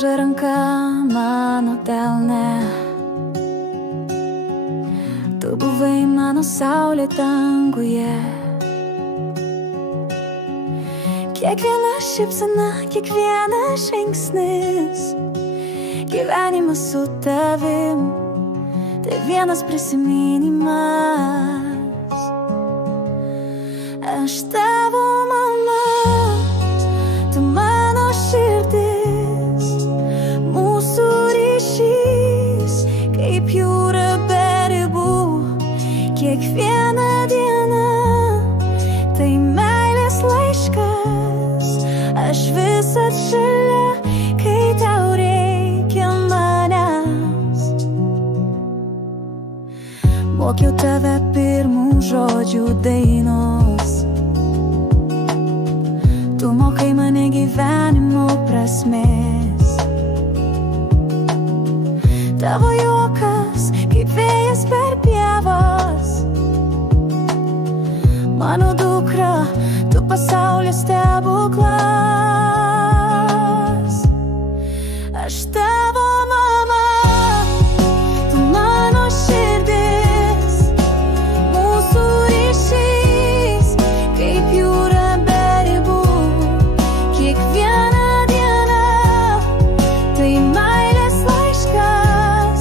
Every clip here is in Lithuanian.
maža ranka mano delne. Tu buvai mano saulė danguje. Kiekviena šypsena, kiekvienas žingsnis, gyvenimas su tavim, tai vienas prisiminimas. Aš tavo mama, tu mano širdis, mūsų ryšys kaip jūra be ribų. Kiekviena diena tai meilės laiškas, aš visad šalia, kai tau reikia manęs. Mokiau tave pirmų žodžių dainos, tu mokai mane gyvenimo prasmės. Tavo juokas kaip vėjas per pievas, mano dukra, tu pasaulio stebuklas. Aš tavo mama, tu mano širdis, mūsų ryšys kaip jūra be ribų. Kiekviena diena tai meilės laiškas,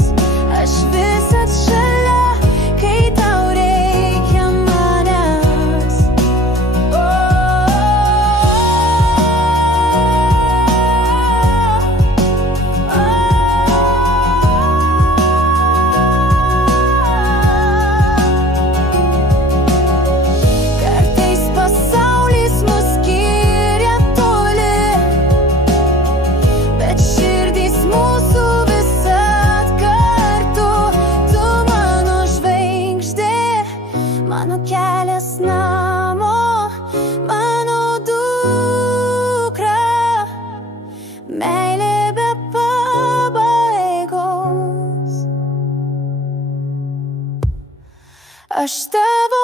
aš visad šalia, kai tau reikia manęs. Kartais pasaulis mus skiria toli, bet širdys mūsų visad kartu. Tu mano žvaigždė, mano kelias namo, mano dukra, meilė be pabaigos. Aš tavo